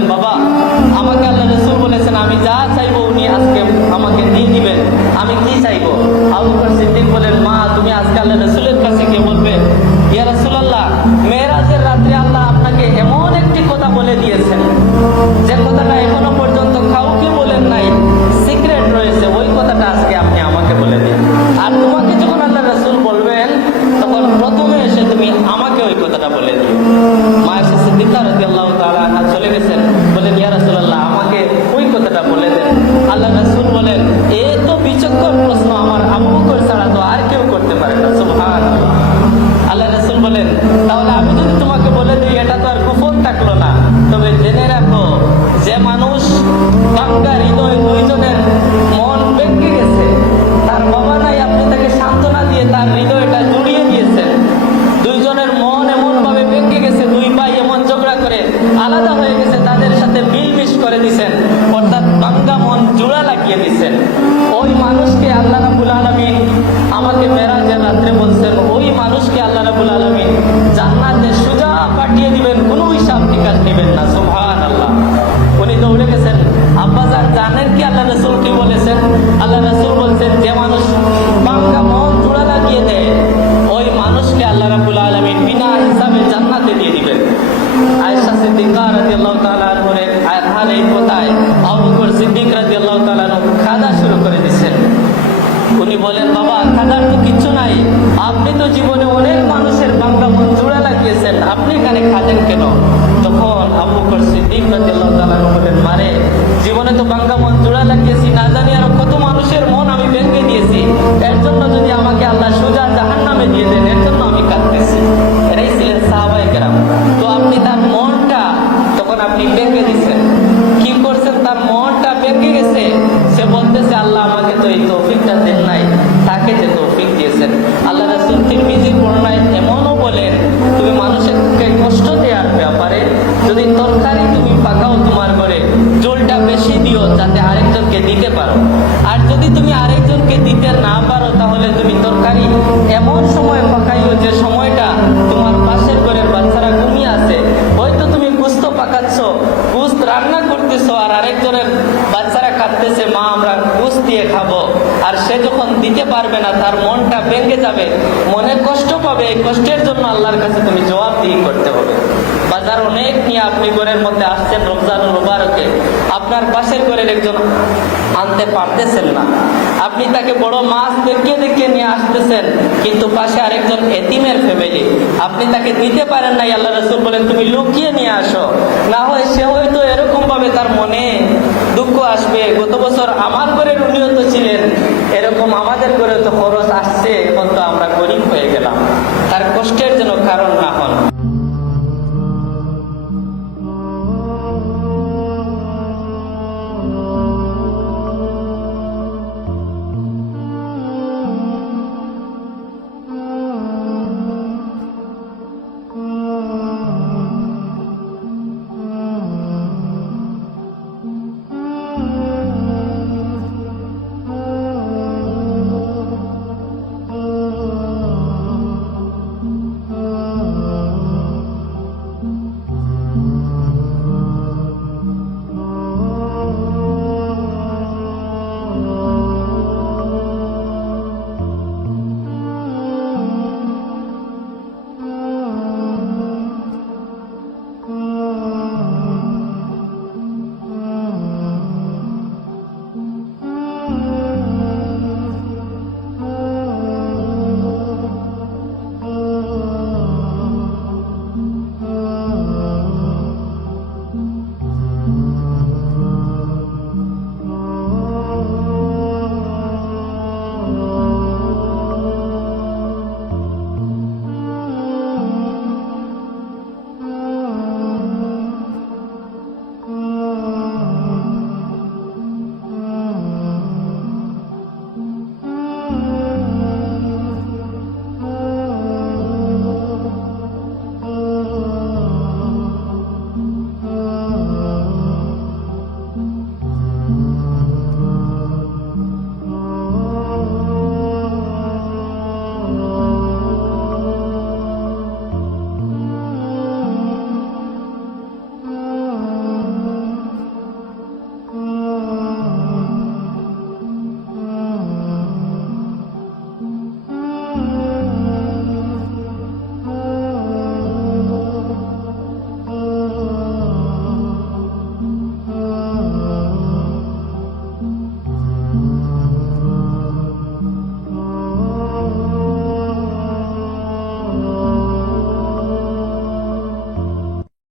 বললেন, বাবা আমাকে আল্লাহ রাসূল বলেছেন আমি যা চাইবো উনি আজকে আমাকে দিয়ে দিবেন, আমি কি চাইবো? আবু বকর সিদ্দিক বলেন, মা তুমি আজকে আল্লাহ রাসূলের কাছে গিয়ে বলবে, ইয়া রাসূলুল্লাহ মেরাজের রাত্রে আল্লাহ আপনাকে এমন একটি কথা বলে দিয়েছেন যে কথাটা এখনো পর্যন্ত কাউকে বলেন নাই, সিক্রেট রয়েছে, ওই কথাটা আজকে আপনি আমাকে বলে দিন। আর তোমাকে যখন আল্লাহ রাসূল বলবেন তখন প্রথমে এসে তুমি আমাকে ওই কথাটা বলে দিও। মা আয়েশা সিদ্দিকা রাদিয়াল্লাহু তাআলা আনহা চলে গেছেন, বলেন ইয়া রাসূলুল্লাহ আমাকে ওই কথাটা বলে দেন। আল্লাহ রাসূল বলেন, এ তো বিচক্ষণ প্রশ্ন আমার আবু বকর ছাড়া তো আর কেউ করতে পারে না। সুবহানাল্লাহ। আল্লাহ রাসূল বলেন, তাহলে আমি যদি তোমাকে বলে দিই এটা তো আর গোপন থাকলো না, তবে জেনে রাখো যে মানুষ ভাঙ্গা হৃদয় দুইজনের মন ভেঙে গেছে, তার বাবা নাই, আপনি তাকে সান্ত্বনা দিয়ে তার হৃদয়টা জুড়িয়ে দিয়েছেন। দুইজনের মন এমন ভাবে ভেঙে গেছে, দুই ভাই এমন ঝগড়া করে আলাদা হয়ে গেছে, তাদের সাথে মিলমিশ করে দিছেন, অর্থাৎ ভাঙ্গা মন জোড়া লাগিয়ে দিছেন। ওই মানুষকে আল্লাহ রাব্বুল আলামিন আমাকে মেরাজের রাত্রে বলছেন, ওই মানুষকে আল্লাহ রাব্বুল আলামিন জান্নাতে সোজা পাঠিয়ে দিবেন, কোনো হিসাব নিকাশ নেবেন না। সুবহানাল্লাহ। উনি দৌড়ে গেছেন, আব্বাজান জানেন কি আল্লাহ রাসূল কি বলেছেন? আল্লাহ রাসূল বলছেন, যে মানুষ ভাঙ্গা মন জোড়া লাগিয়ে দেয় ওই মানুষকে আল্লাহ রাব্বুল আলামিন বিনা হিসাবে জান্নাতে দিয়ে দিবেন। আয়েশা সিদ্দিকা রাদিয়াল্লাহু তাআলা আনহার এই কথায় আবু বকর সিদ্দিক রাদিয়াল্লাহু তাআলা খাদা শুরু করে দিয়েছেন। উনি বলেন, বাবা খাদার তো কিচ্ছু নাই, আপনি তো জীবনে অনেক মানুষের ভাঙ্গা মন জোড়া লাগিয়েছেন, আপনি এখানে খাদেন কেন? তখন আবু বকর সিদ্দিক রাদিয়াল্লাহু তাআলা বলেন, মারে জীবনে তো ভাঙ্গা মন জোড়া লাগিয়েছি, না জানি আর কত মানুষের মন আমি ভেঙে দিয়েছি, এর জন্য যদি আমাকে আল্লাহ সোজা জাহান্নামে দিয়ে দেন এর জন্য আমি কাঁদতেছি। এরাই ছিলেন সাহাবায়ে কেরাম। তো আপনি তার মনটা তখন আপনি ভেঙে দিয়েছেন, কি করছেন? তার মনটা ভেঙে গেছে, সে বলতেছে আল্লাহ আমাকে তো এই তৌফিকটা দেন নাই, তাকে যে তৌফিক দিয়েছেন। আল্লাহ রাসূল তিরমিজির বর্ণনায় এমনও বলেন, তুমি মানুষকে কষ্ট দেওয়ার ব্যাপারে যদি তরকারি তুমি পাকাও তোমার ঘরে, জলটা বেশি দিও যাতে আরেকজনকে দিতে পারো, আর যদি তুমি আরেকজনকে দিতে না পারো তাহলে তুমি তরকারি এমন সময় পাকাইও যে সময়টা তোমার পাশের ঘরের বাচ্চারা ঘুমিয়ে আছে, হয়তো তুমি গোশত পাকাচ্ছ, গোশত রান্না করতেছো, আর আরেকজনের বাচ্চারা কাঁদতেছে, মা আমরা গোশত দিয়ে খাবো, আর সে যখন দিতে পারবে না তার মনটা ভেঙে যাবে, মনে কষ্ট পাবে, এই কষ্টের জন্য আল্লাহর কাছে তুমি জবাবদিহি করতে হবে। বাজার অনেক নিয়ে আপনি ঘরের মধ্যে আসছেন রমজানুল মুবারকে, আপনার পাশের ঘরের একজন আনতে পারতেছেন না, আপনি তাকে বড় মাছ দেখিয়ে দেখিয়ে নিয়ে আসতেছেন, কিন্তু পাশে আরেকজন এতিমের ফ্যামিলি, আপনি তাকে দিতে পারেন নাই। আল্লাহ রাসূল বলেন তুমি লুকিয়ে নিয়ে আসো, না হয় সে হয়তো এরকম ভাবে তার মনে দুঃখ আসবে, গত বছর আমার ঘরের উনিও তো ছিলেন, এরকম আমাদের ঘরে তো খরচ